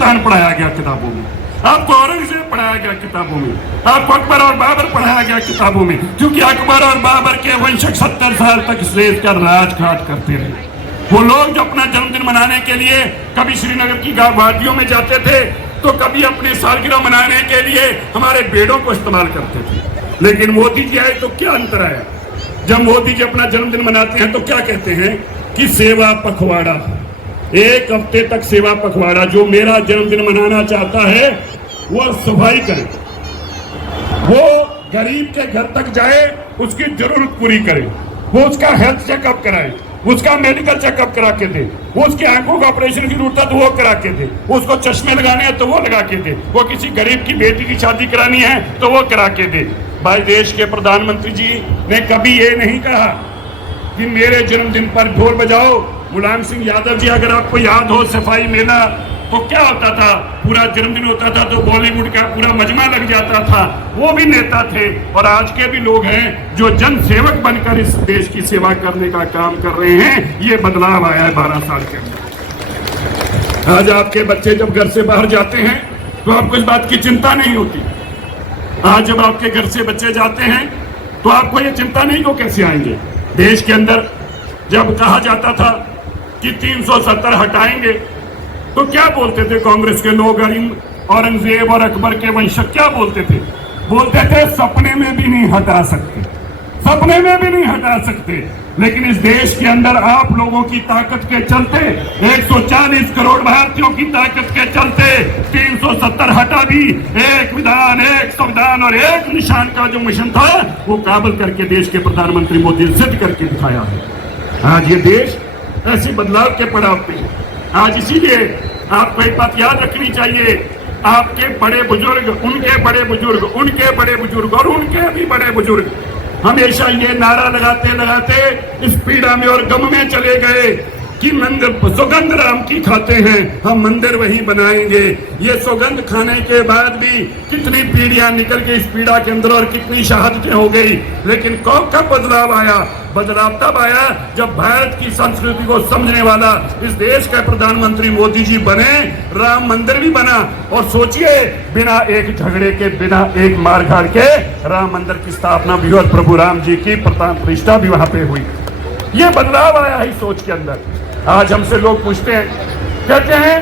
सुल्तान पढ़ाया गया किताबों में, आपको औरंगजेब पढ़ाया गया किताबों में, आपको अकबर और बाबर पढ़ाया गया किताबों में, क्योंकि अकबर और बाबर के वंशक 70 साल तक इस देश का राजघाट करते रहे। वो लोग जो अपना जन्मदिन मनाने के लिए कभी श्रीनगर की वादियों में जाते थे, तो कभी अपने सालगिरह मनाने के लिए हमारे बेड़ों को इस्तेमाल करते थे। लेकिन मोदी जी आए तो क्या अंतर आया? जब मोदी जी अपना जन्मदिन मनाते हैं तो क्या कहते हैं कि सेवा पखवाड़ा, 1 हफ्ते तक सेवा पखवाड़ा। जो मेरा जन्मदिन मनाना चाहता है वो सफाई करे, वो गरीब के घर तक जाए, उसकी जरूरत पूरी करे, वो उसका हेल्थ चेकअप कराए, उसका मेडिकल चेकअप करा के दे, वो उसकी आंखों का ऑपरेशन की जरूरत है तो वो करा के दे, उसको चश्मे लगाने हैं तो वो लगा के दे, वो किसी गरीब की बेटी की शादी करानी है तो वो करा के दे। भाई, देश के प्रधानमंत्री जी ने कभी ये नहीं कहा कि मेरे जन्मदिन पर ढोल बजाओ। मुलायम सिंह यादव जी, अगर आपको याद हो सफाई मेला तो क्या होता था, पूरा जन्मदिन होता था तो बॉलीवुड का पूरा मजमा लग जाता था। वो भी नेता थे और आज के भी लोग हैं जो जन सेवक बनकर इस देश की सेवा करने का काम कर रहे हैं। ये बदलाव आया है 12 साल के अंदर। आज आपके बच्चे जब घर से बाहर जाते हैं तो आपको इस बात की चिंता नहीं होती। आज जब आपके घर से बच्चे जाते हैं तो आपको ये चिंता नहीं कि कैसे आएंगे। देश के अंदर जब कहा जाता था कि 370 हटाएंगे तो क्या बोलते थे कांग्रेस के लोग? औरंगजेब और अकबर के वंशक क्या बोलते थे? बोलते थे सपने में भी नहीं हटा सकते, सपने में भी नहीं हटा सकते। लेकिन इस देश के अंदर आप लोगों की ताकत के चलते, 140 करोड़ भारतीयों की ताकत के चलते 370 हटा भी। एक विधान, एक संविधान और एक निशान का जो मिशन था वो काबल करके देश के प्रधानमंत्री मोदी ने सिद्ध करके दिखाया है। आज ये देश ऐसे बदलाव के पड़ाव पे है। आज इसीलिए आपको एक बात याद रखनी चाहिए, आपके बड़े बुजुर्ग, उनके बड़े बुजुर्ग, उनके बड़े बुजुर्ग और उनके भी बड़े बुजुर्ग हमेशा ये नारा लगाते लगाते इस पीड़ा में और गम में चले गए कि मंदिर सौगंध राम की खाते हैं, हम मंदिर वहीं बनाएंगे। ये सौगंध खाने के बाद भी कितनी पीढ़ियां निकल गई इस पीड़ा के अंदर और कितनी शहादतें हो गई। लेकिन कब बदलाव आया? बदलाव तब आया जब भारत की संस्कृति को समझने वाला इस देश का प्रधानमंत्री मोदी जी बने, राम मंदिर भी बना। और सोचिए, बिना एक झगड़े के, बिना एक मारकाट के राम मंदिर की स्थापना भी और प्रभु राम जी की प्राण प्रतिष्ठा भी वहां पे हुई। ये बदलाव आया है सोच के अंदर। आज हमसे लोग पूछते हैं, कहते हैं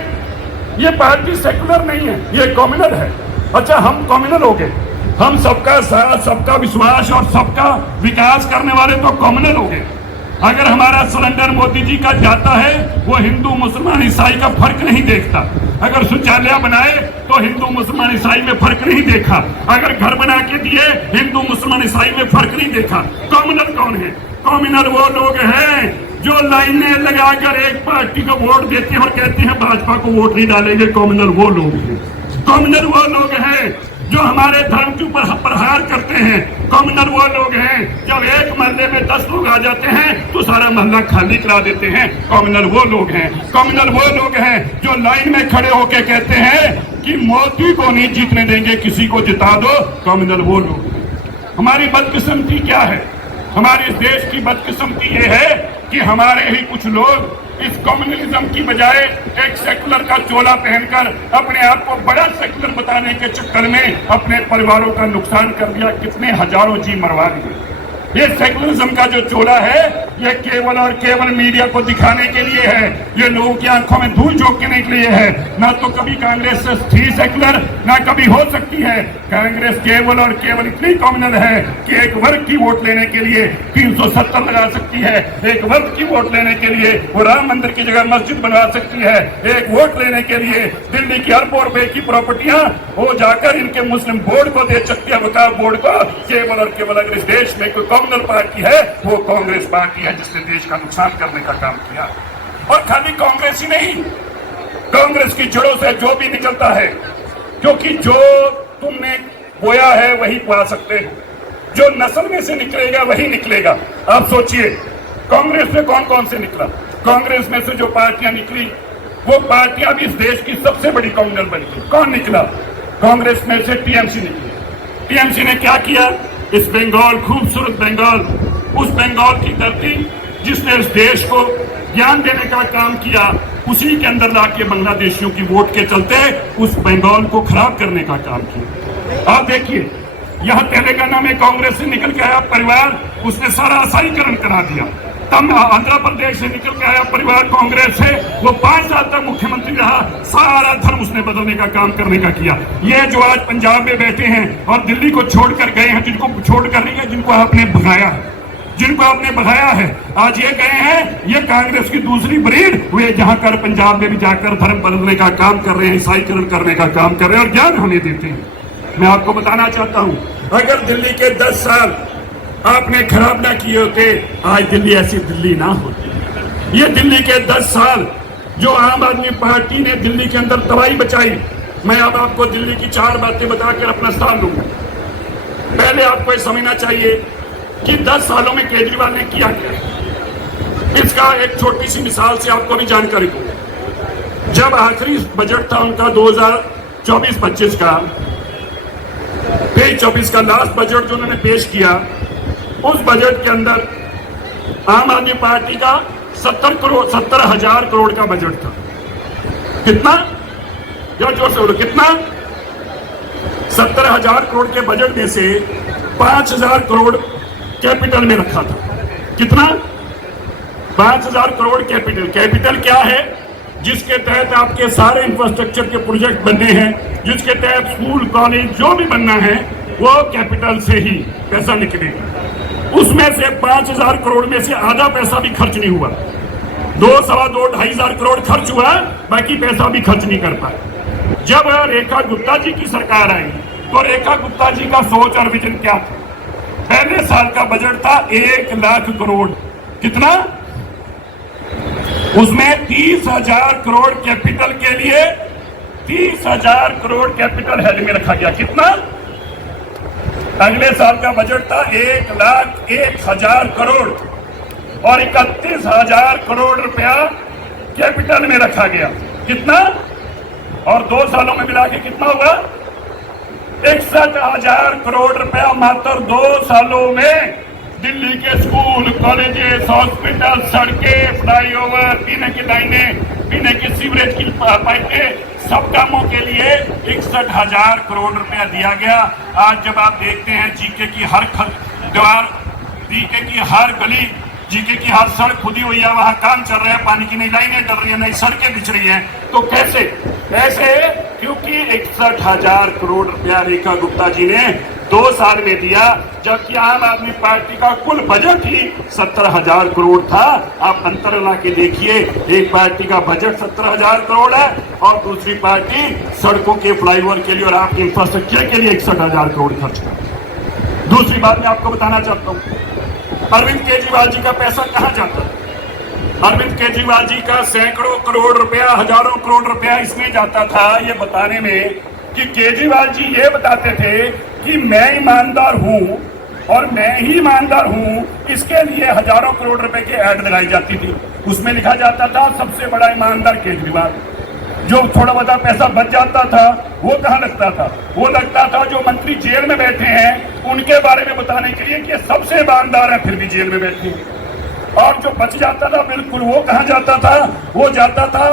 ये पार्टी सेकुलर नहीं है, ये कम्युनल है। अच्छा, हम कम्युनल हो गए, हम सबका साथ, सबका विश्वास और सबका विकास करने वाले तो कम्युनल हो गए। अगर हमारा सिलेंडर मोदी जी का जाता है, वो हिंदू मुसलमान ईसाई का फर्क नहीं देखता। अगर शौचालय बनाए तो हिंदू मुसलमान ईसाई में फर्क नहीं देखा। अगर घर बना के दिए, हिंदू मुसलमान ईसाई में फर्क नहीं देखा। कम्युनल कौन है? कम्युनल वो लोग हैं जो लाइनें लगाकर एक पार्टी को वोट देते हैं और कहते हैं भाजपा को वोट नहीं डालेंगे। कम्युनल वो लोग हैं। कम्युनल वो लोग हैं जो हमारे धर्म के ऊपर प्रहार करते हैं। कम्युनल वो लोग हैं जब एक मोहल्ले में 10 लोग आ जाते हैं तो सारा मोहल्ला खाली करा देते हैं। कम्युनल वो लोग हैं। कम्युनल वो लोग हैं जो लाइन में खड़े होकर कहते हैं कि मोदी को नहीं जीतने देंगे, किसी को जिता दो। कम्युनल वो लोग हैं। हमारी बदकिस्मती क्या है? हमारे इस देश की बदकिस्मती ये है कि हमारे ही कुछ लोग इस कम्युनलिज्म की बजाय एक सेकुलर का चोला पहनकर अपने आप को बड़ा सेकुलर बताने के चक्कर में अपने परिवारों का नुकसान कर दिया। कितने हजारों जी मरवा दिए। ये सेकुलरिज्म का जो चोला है ये केवल और केवल मीडिया को दिखाने के लिए है। ये लोगों की आंखों में धूल झोंकने के लिए है। ना तो कभी कांग्रेस थी सेकुलर, ना कभी हो सकती है। कांग्रेस केवल और केवल इतनी कम्युनल है कि एक वर्ग की वोट लेने के लिए 370 लगा सकती है। एक वर्ग की वोट लेने के लिए वो राम मंदिर की जगह मस्जिद बनवा सकती है। एक वोट लेने के लिए दिल्ली की अरबों रुपए की प्रॉपर्टियां वो जाकर इनके मुस्लिम बोर्ड को दे सकती है, वकाफ बोर्ड को। केवल और केवल अगर इस देश में कोई कम्युनल पार्टी है वो कांग्रेस पार्टी है जिसने देश का नुकसान करने का काम किया। और खाली कांग्रेस ही नहीं, कांग्रेस की जड़ों से जो भी निकलता है, क्योंकि जो तुमने बोया है वही पा सकते हो। जो नस्ल में से निकलेगा वही निकलेगा। आप सोचिए कांग्रेस में कौन कौन से निकला। कांग्रेस में से जो पार्टियां निकली वो पार्टियां भी इस देश की सबसे बड़ी कम्युनल बनी। कौन निकला? कांग्रेस में से टीएमसी निकली। टीएमसी ने क्या किया? इस बंगाल, खूबसूरत बंगाल, उस बंगाल की धरती जिसने इस देश को ज्ञान देने का काम किया, उसी के अंदर लाके बांग्लादेशियों की वोट के चलते उस बंगाल को खराब करने का काम किया। आप देखिए, यह तेलंगाना में कांग्रेस से निकल के आया परिवार, उसने सारा असाईकरण करा दिया। तब आंध्र प्रदेश से निकल के आया परिवार कांग्रेस से, वो 5 साल तक मुख्यमंत्री रहा, सारा धर्म उसने बदलने का काम करने का किया। ये जो आज पंजाब में बैठे हैं और दिल्ली को छोड़कर गए हैं, जिनको छोड़कर नहीं है, जिनको आपने भगाया है, जिनको आपने भगाया है, आज ये गए हैं, ये कांग्रेस की दूसरी ब्रीड, वे जहां कर पंजाब में भी जाकर धर्म बदलने का काम कर रहे हैं, ईसाईकरण करने का काम कर रहे हैं और ज्ञान हमें देते हैं। मैं आपको बताना चाहता हूं, अगर दिल्ली के 10 साल आपने खराब ना किए होते, आज दिल्ली ऐसी दिल्ली ना होती। ये दिल्ली के 10 साल जो आम आदमी पार्टी ने दिल्ली के अंदर तबाही बचाई, मैं अब आपको दिल्ली की 4 बातें बताकर अपना स्थान लूंगा। पहले आपको ये समझना चाहिए कि 10 सालों में केजरीवाल ने किया क्या। इसका एक छोटी सी मिसाल से आपको भी जानकारी दूं। जब आखिरी बजट था उनका 2024-25 का, 23-24 का लास्ट बजट जो उन्होंने पेश किया, उस बजट के अंदर आम आदमी पार्टी का 70,000 करोड़ का बजट था। कितना? जोर जोर से बोलो, कितना? 70,000 करोड़ के बजट में से 5,000 करोड़ कैपिटल में रखा था। कितना? 5,000 करोड़ कैपिटल। कैपिटल क्या है? जिसके तहत आपके सारे इंफ्रास्ट्रक्चर के प्रोजेक्ट बनने हैं, जिसके तहत स्कूल कॉलेज जो भी बनना है, वो कैपिटल से ही पैसा निकलेगा। उसमें से 5,000 करोड़ में से आधा पैसा भी खर्च नहीं हुआ। 2,200-2,500 करोड़ खर्च हुआ, बाकी पैसा भी खर्च नहीं कर पाए। जब रेखा गुप्ता जी की सरकार आई तो रेखा गुप्ता जी का सोच और विजन क्या था? पहले साल का बजट था 1 लाख करोड़। कितना? उसमें 30,000 करोड़ कैपिटल के लिए 30,000 करोड़ कैपिटल हेड में रखा गया। कितना? अगले साल का बजट था 1,01,000 करोड़ और 31,000 करोड़ रुपया कैपिटल में रखा गया। कितना? और 2 सालों में मिला के कितना हुआ? 61,000 करोड़ रुपया मात्र 2 सालों में दिल्ली के स्कूल, कॉलेजेस, हॉस्पिटल, सड़कें, फ्लाईओवर, पीने की लाइनें, पीने की सीवरेज की पाइपें, सब कामों के लिए 61,000 करोड़ रुपया दिया गया। आज जब आप देखते हैं जीके की हर द्वार, जीके की हर गली, जीके की हर सड़क खुदी हुई है, वहां काम चल रहा है, पानी की नई लाइनें डल रही है, नई सड़कें बिछ रही हैं, तो कैसे? क्योंकि 61,000 करोड़ रुपया रेखा गुप्ता जी ने 2 साल में दिया, जबकि आम आदमी पार्टी का कुल बजट ही 70,000 करोड़ था। आप अंतर ला के देखिए, एक पार्टी का बजट 70,000 करोड़ है और दूसरी पार्टी सड़कों के फ्लाईओवर के लिए और आपके इंफ्रास्ट्रक्चर के लिए 61,000 करोड़ खर्च कर। दूसरी बात मैं आपको बताना चाहता हूँ, अरविंद केजरीवाल जी का पैसा कहाँ जाता है? अरविंद केजरीवाल जी का सैकड़ों करोड़ रुपया, हजारों करोड़ रुपया इसमें जाता था ये बताने में कि केजरीवाल जी ये बताते थे कि मैं ईमानदार हूं और मैं ही ईमानदार हूं, इसके लिए हजारों करोड़ रुपए की ऐड लगाई जाती थी। उसमें लिखा जाता था सबसे बड़ा ईमानदार केजरीवाल। जो थोड़ा बहुत पैसा बच जाता था वो कहाँ लगता था? वो लगता था जो मंत्री जेल में बैठे हैं उनके बारे में बताने के लिए कि सबसे ईमानदार है, फिर भी जेल में बैठे हैं। और जो बच जाता था बिल्कुल, वो कहाँ जाता था? वो जाता था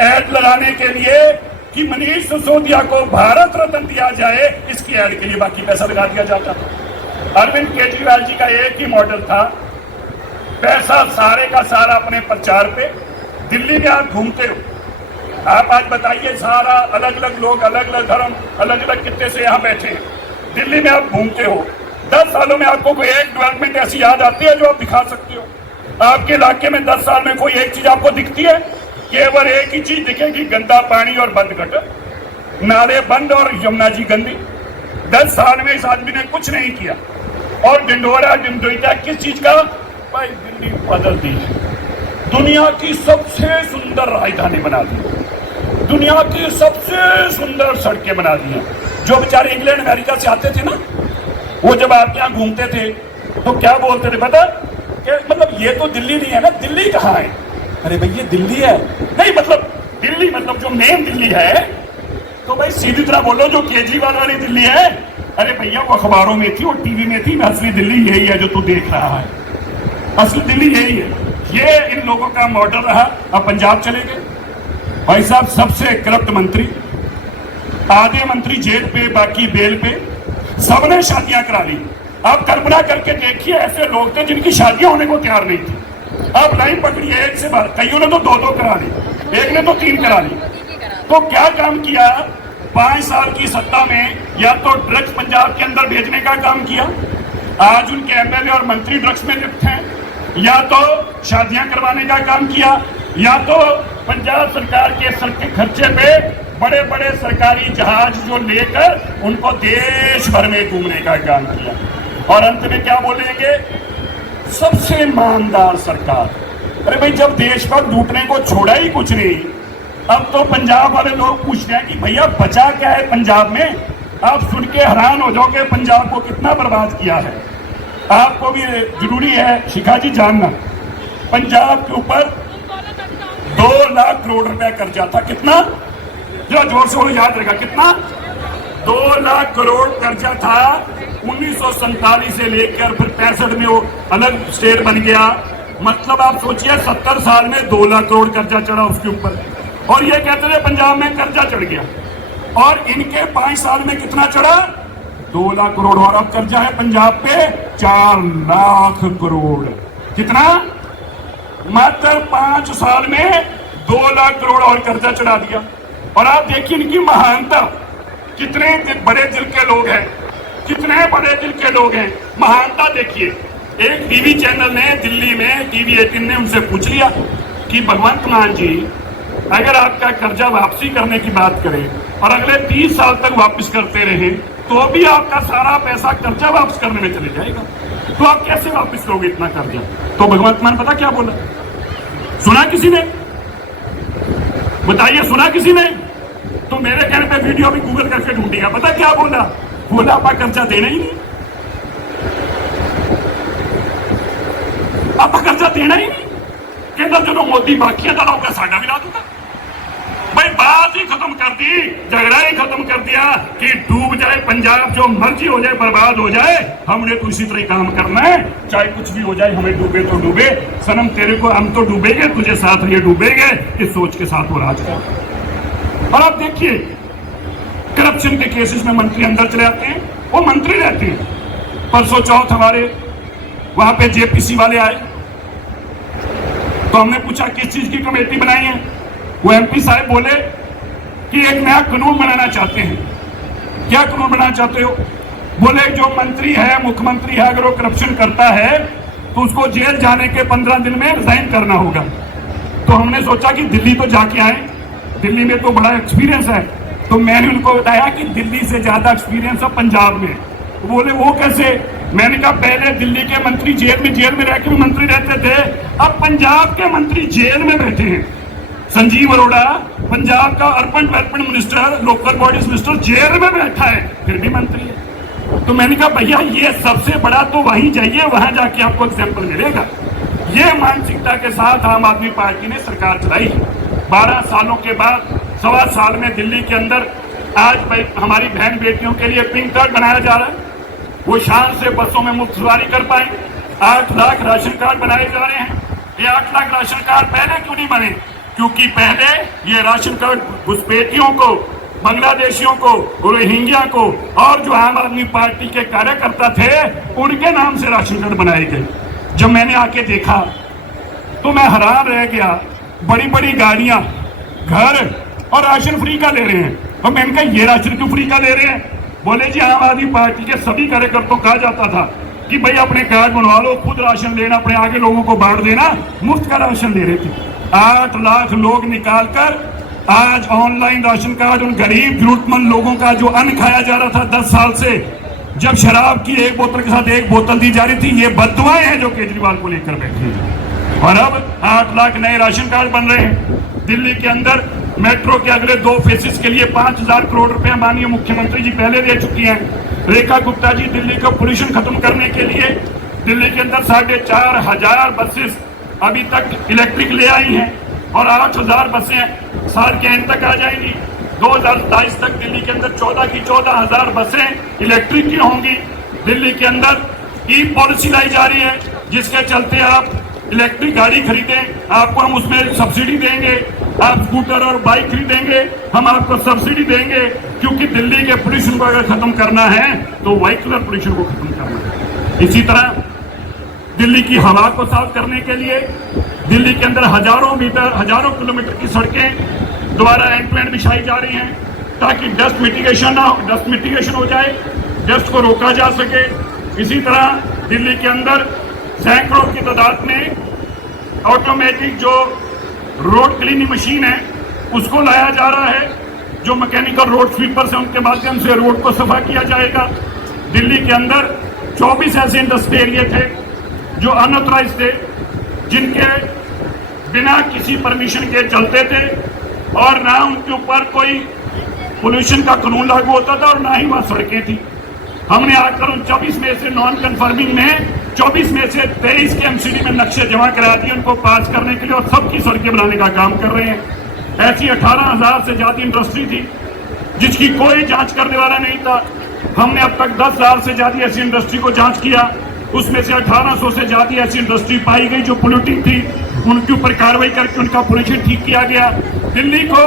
ऐड लगाने के लिए कि मनीष सिसोदिया को भारत रत्न दिया जाए, इसकी ऐड के लिए बाकी पैसा लगा दिया जाता था। अरविंद केजरीवाल जी का एक ही मॉडल था, पैसा सारे का सारा अपने प्रचार पे। दिल्ली में आप घूमते हो, आप आज बताइए, सारा अलग अलग लोग, अलग अलग धर्म, अलग अलग कितने से यहाँ बैठे हैं। दिल्ली में आप घूमते हो, 10 सालों में आपको कोई एक डेवलपमेंट ऐसी याद आती है जो आप दिखा सकते हो? आपके इलाके में 10 साल में कोई एक चीज आपको दिखती है? केवल एक ही चीज दिखेगी, गंदा पानी और बंद गटर, नाले बंद और यमुना जी गंदी। 10 साल में इस आदमी ने कुछ नहीं किया। और डिंडोरा डिंडोइटा किस चीज का? भाई दिल्ली बदल दी, दुनिया की सबसे सुंदर राजधानी बना दी, दुनिया की सबसे सुंदर सड़कें बना दी हैं। जो बेचारे इंग्लैंड अमेरिका से आते थे ना, वो जब आप यहाँ घूमते थे तो क्या बोलते थे पता? कि मतलब ये तो दिल्ली नहीं है ना, दिल्ली कहाँ है? अरे भैया दिल्ली है नहीं, मतलब दिल्ली मतलब जो मेन दिल्ली है, तो भाई सीधी तरह बोलो जो केजरीवाल वाली दिल्ली है। अरे भैया वो अखबारों में थी और टीवी में थी, असली दिल्ली यही है जो तू देख रहा है, असली दिल्ली यही है। ये इन लोगों का मॉडल रहा। अब पंजाब चले गए, भाई साहब, सबसे करप्ट मंत्री, आधे मंत्री जेल पे, बाकी बेल पे, सबने शादियां करा ली। अब कल्पना करके देखिए, ऐसे लोग थे जिनकी शादियां होने को तैयार नहीं थी। अब लाइन पकड़ी, एक से बार, कईयों ने तो दो करा ली, एक ने तो 3 करा ली। तो क्या काम किया 5 साल की सत्ता में? या तो ड्रग्स पंजाब के अंदर भेजने का काम किया, आज उनके एमएलए और मंत्री ड्रग्स में लिप्त हैं, या तो शादियां करवाने का काम किया, या तो पंजाब सरकार के खर्चे पे बड़े बड़े सरकारी जहाज जो लेकर उनको देश भर में घूमने का काम किया। और अंत में क्या बोलेंगे? सबसे ईमानदार सरकार। अरे भाई, जब देश पर लूटने को छोड़ा ही कुछ नहीं, अब तो पंजाब वाले लोग पूछते हैं कि भैया बचा क्या है पंजाब में? आप सुन के हैरान हो जाओगे पंजाब को कितना बर्बाद किया है। आपको भी जरूरी है शिखा जी जानना, पंजाब के ऊपर 2 लाख करोड़ रुपया कर्जा था। कितना? जरा जोर से बोलो, याद रहेगा। कितना? 2 लाख करोड़ कर्जा था 1947 से लेकर फिर 65 में वो अलग स्टेट बन गया। मतलब आप सोचिए 70 साल में 2 लाख करोड़ कर्जा चढ़ा उसके ऊपर, और ये कहते थे पंजाब में कर्जा चढ़ गया। और इनके 5 साल में कितना चढ़ा? 2 लाख करोड़। और अब कर्जा है पंजाब पे 4 लाख करोड़। कितना? मात्र 5 साल में 2 लाख करोड़ और कर्जा चढ़ा दिया। और आप देखिए इनकी महानता, कितने बड़े दिल के लोग हैं, कितने बड़े दिल के लोग हैं। महानता देखिए, एक टीवी चैनल ने दिल्ली में, टीवी 18 ने उनसे पूछ लिया कि भगवंत मान जी, अगर आपका कर्जा वापसी करने की बात करें और अगले 30 साल तक वापस करते रहे तो भी आपका सारा पैसा कर्जा वापस करने में चले जाएगा, तो आप कैसे वापस करोगे इतना कर्जा? तो भगवंत मान पता क्या बोला? सुना किसी ने? बताइए, सुना किसी ने? तो मेरे कहने पे वीडियो भी गूगल करके ढूंढिएगा। पता क्या बोला? बोला आपका कर्जा देना ही नहीं, आपका कर्जा देना ही नहीं। कहता चलो मोदी बाकी है तो साडा भी ला दूंगा। भाई बात ही खत्म कर दी, झगड़ा ही खत्म कर दिया कि डूब जाए पंजाब, जो मर्जी हो जाए, बर्बाद हो जाए, हमने तो इसी तरह काम करना है, चाहे कुछ भी हो जाए, हमें डूबे तो डूबे सनम, तेरे को हम तो डूबेंगे, तुझे साथ लिए डूबेंगे, इस सोच के साथ वो राज कर। और आप देखिए करप्शन के केसेस में मंत्री अंदर चले आते हैं, वो मंत्री रहते हैं। परसों चौथ हमारे वहां पे जेपीसी वाले आए, तो हमने पूछा किस चीज की कमेटी बनाई है? वो एमपी साहब बोले कि एक नया कानून बनाना चाहते हैं। क्या कानून बनाना चाहते हो? बोले जो मंत्री है, मुख्यमंत्री है, अगर वो करप्शन करता है तो उसको जेल जाने के 15 दिन में रिजाइन करना होगा। तो हमने सोचा कि दिल्ली तो जाके आए, दिल्ली में तो बड़ा एक्सपीरियंस है। तो मैंने उनको बताया कि दिल्ली से ज्यादा एक्सपीरियंस है पंजाब में। बोले वो कैसे? मैंने कहा पहले दिल्ली के मंत्री जेल में रह के भी मंत्री रहते थे, अब पंजाब के मंत्री जेल में बैठे हैं। संजीव अरोड़ा पंजाब का urban development minister, local bodies minister, jail में बैठा है, फिर भी मंत्री है। तो मैंने कहा भैया ये सबसे बड़ा तो वहीं जाइए, वहां जाके आपको एग्जाम्पल मिलेगा। ये मानसिकता के साथ आम आदमी पार्टी ने सरकार चलाई। 12 सालों के बाद 1.25 साल में दिल्ली के अंदर आज हमारी बहन बेटियों के लिए पिंक कार्ड बनाया जा रहा है, वो शान से बसों में मुफ्त सवारी कर पाए। 8 लाख राशन कार्ड बनाए जा रहे हैं। ये 8 लाख राशन कार्ड पहले क्यों नहीं बने? क्योंकि पहले ये राशन कार्ड घुसपैठियों को, बांग्लादेशियों को, रोहिंग्या को और जो आम आदमी पार्टी के कार्यकर्ता थे उनके नाम से राशन कार्ड बनाए गए। जब मैंने आके देखा तो मैं हैरान रह गया। बड़ी बड़ी गाड़ियां, घर और राशन फ्री का ले रहे हैं। और मैंने कहा ये राशन क्यों फ्री का ले रहे हैं? बोले जी आम आदमी पार्टी के सभी कार्यकर्ताओं को कहा जाता था कि भाई अपने कार्ड बनवा लो, खुद राशन लेना, अपने आगे लोगों को बांट देना, मुफ्त का राशन ले रहे थे। 8 लाख लोग निकालकर आज ऑनलाइन राशन कार्ड उन गरीब जरूरतमंद लोगों का जो अन्न खाया जा रहा था 10 साल से, जब शराब की 1 बोतल के साथ 1 बोतल दी जा रही थी, ये बददुआएं हैं जो केजरीवाल को लेकर बैठे हैं। और अब 8 लाख नए राशन कार्ड बन रहे हैं। दिल्ली के अंदर मेट्रो के अगले 2 फेसेस के लिए 5000 करोड़ रुपए माननीय मुख्यमंत्री जी पहले दे चुकी हैं। रेखा गुप्ता जी दिल्ली का पोल्यूशन खत्म करने के लिए दिल्ली के अंदर 4500 बसेस अभी तक इलेक्ट्रिक ले आई हैं और 8000 बसें साल के एंड तक आ जाएंगी। 2022 तक दिल्ली के अंदर 14 की 14,000 बसें इलेक्ट्रिक की होंगी। दिल्ली के अंदर ई पॉलिसी लाई जा रही है जिसके चलते आप इलेक्ट्रिक गाड़ी खरीदें, आपको हम उसमें सब्सिडी देंगे। आप स्कूटर और बाइक खरीदेंगे, हम आपको सब्सिडी देंगे, क्योंकि दिल्ली के पोल्यूशन को अगर खत्म करना है तो व्हीकलर पोल्यूशन को खत्म करना है। इसी तरह दिल्ली की हवा को साफ करने के लिए दिल्ली के अंदर हजारों किलोमीटर की सड़कें दोबारा एंड बिछाई जा रही हैं, ताकि डस्ट मिटिगेशन हो जाए, डस्ट को रोका जा सके। इसी तरह दिल्ली के अंदर सैकड़ों की तादाद में ऑटोमेटिक जो रोड क्लीनिंग मशीन है उसको लाया जा रहा है, जो मैकेनिकल रोड स्वीपर से उनके माध्यम से रोड को सफा किया जाएगा। दिल्ली के अंदर 24 ऐसे इंडस्ट्रियल एरिया थे जो अनऑथराइज थे, जिनके बिना किसी परमिशन के चलते थे और ना उनके ऊपर कोई पोल्यूशन का कानून लागू होता था और ना ही वहां सड़कें थी। हमने आकर उन 24 में से नॉन कन्फर्मिंग में 24 में से 23 के एमसीडी में नक्शे जमा करा दिए उनको पास करने के लिए, और सबकी सड़कें बनाने का काम कर रहे हैं। ऐसी 18,000 से ज्यादा इंडस्ट्री थी जिसकी कोई जांच करने वाला नहीं था। हमने अब तक 10,000 से ज्यादा ऐसी इंडस्ट्री को जांच किया, उसमें से 1800 से ज्यादा ऐसी इंडस्ट्री पाई गई जो पोल्यूटिंग थी, उनके ऊपर कार्रवाई करके उनका पोल्यूशन ठीक किया गया। दिल्ली को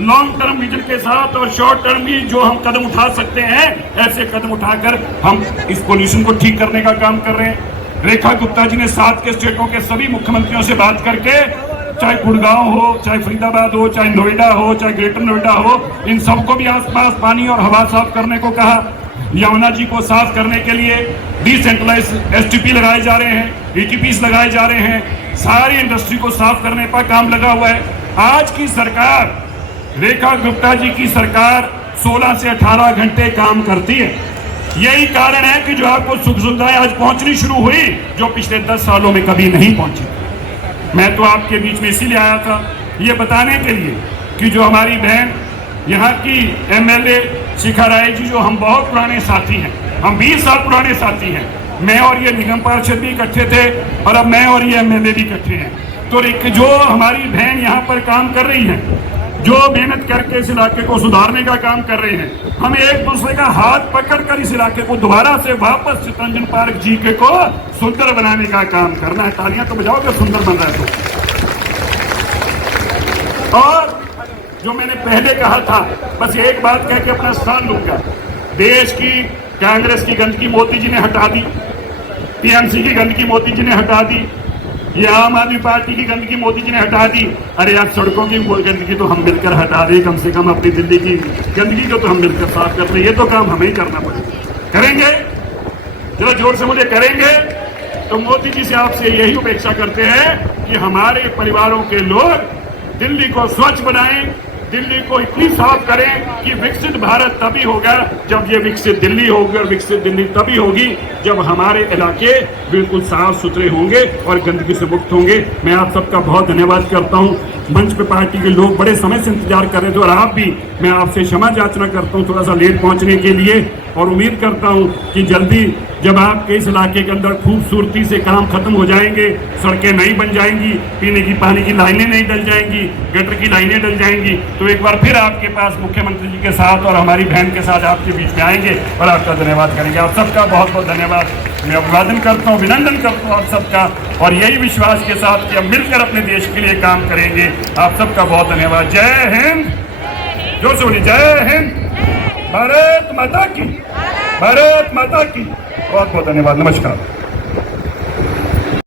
लॉन्ग टर्म विजन के साथ और शॉर्ट टर्म भी जो हम कदम उठा सकते हैं, ऐसे कदम उठाकर हम इस पोल्यूशन को ठीक करने का काम कर रहे हैं। रेखा गुप्ता जी ने 7 के स्टेटों के सभी मुख्यमंत्रियों से बात करके, चाहे गुड़गांव हो, चाहे फरीदाबाद हो, चाहे नोएडा हो, चाहे ग्रेटर नोएडा हो, इन सबको भी आसपास पानी और हवा साफ करने को कहा। यमुना जी को साफ करने के लिए डिसेंट्रलाइज एसटीपी लगाए जा रहे हैं, ईटीपीस लगाए जा रहे हैं, सारी इंडस्ट्री को साफ करने पर काम लगा हुआ है। आज की सरकार, रेखा गुप्ता जी की सरकार 16 से 18 घंटे काम करती है। यही कारण है कि जो आपको सुख सुविधाएं आज पहुंचनी शुरू हुई, जो पिछले 10 सालों में कभी नहीं पहुंची। मैं तो आपके बीच में इसीलिए आया था, ये बताने के लिए कि जो हमारी बहन यहाँ की एमएलए शिखा राय जी, जो हम बहुत पुराने साथी हैं, हम 20 साल पुराने साथी हैं, मैं और ये निगम पार्षद भी इकट्ठे थे और अब मैं और ये एमएलए भी इकट्ठे हैं। तो जो हमारी बहन यहाँ पर काम कर रही है, जो मेहनत करके इस इलाके को सुधारने का काम कर रहे हैं, हमें एक दूसरे का हाथ पकड़कर इस इलाके को दोबारा से वापस चितरंजन पार्क जीके को सुंदर बनाने का काम करना है। तालियां तो बजाओगे, सुंदर बन रहा है तो। और जो मैंने पहले कहा था, बस एक बात कह के अपना स्थान लूंगा। देश की कांग्रेस की गंदगी मोदी जी ने हटा दी, टीएमसी की गंदगी मोदी जी ने हटा दी, ये आम आदमी पार्टी की गंदगी मोदी जी ने हटा दी। अरे यार, सड़कों की गंदगी तो हम मिलकर हटा दें, कम से कम अपनी दिल्ली की गंदगी को तो हम मिलकर साफ कर रहे। ये तो काम हमें ही करना पड़ेगा। करेंगे? जरा जोर से मुझे करेंगे। तो मोदी जी से आपसे यही अपेक्षा करते हैं कि हमारे परिवारों के लोग दिल्ली को स्वच्छ बनाएं, दिल्ली को इतनी साफ करें कि विकसित भारत तभी होगा जब ये विकसित दिल्ली होगी, और विकसित दिल्ली तभी होगी जब हमारे इलाके बिल्कुल साफ सुथरे होंगे और गंदगी से मुक्त होंगे। मैं आप सबका बहुत धन्यवाद करता हूं। मंच पे पार्टी के लोग बड़े समय से इंतजार कर रहे थे और आप भी, मैं आपसे क्षमा याचना करता हूं थोड़ा सा लेट पहुंचने के लिए, और उम्मीद करता हूं कि जल्दी जब आपके इस इलाके के अंदर खूबसूरती से काम खत्म हो जाएंगे, सड़कें नहीं बन जाएंगी, पीने की पानी की लाइनें नहीं डल जाएंगी, गटर की लाइनें डल जाएंगी, तो एक बार फिर आपके पास मुख्यमंत्री जी के साथ और हमारी बहन के साथ आपके बीच में आएंगे और आपका धन्यवाद करेंगे। आप सबका बहुत बहुत धन्यवाद। मैं अभिवादन करता हूँ, अभिनंदन करता हूँ आप सबका, और यही विश्वास के साथ कि हम मिलकर अपने देश के लिए काम करेंगे। आप सबका बहुत धन्यवाद। जय हिंद। जोर से बोलिए, जय हिंद। भारत माता की, भारत माता की। बहुत बहुत धन्यवाद। नमस्कार।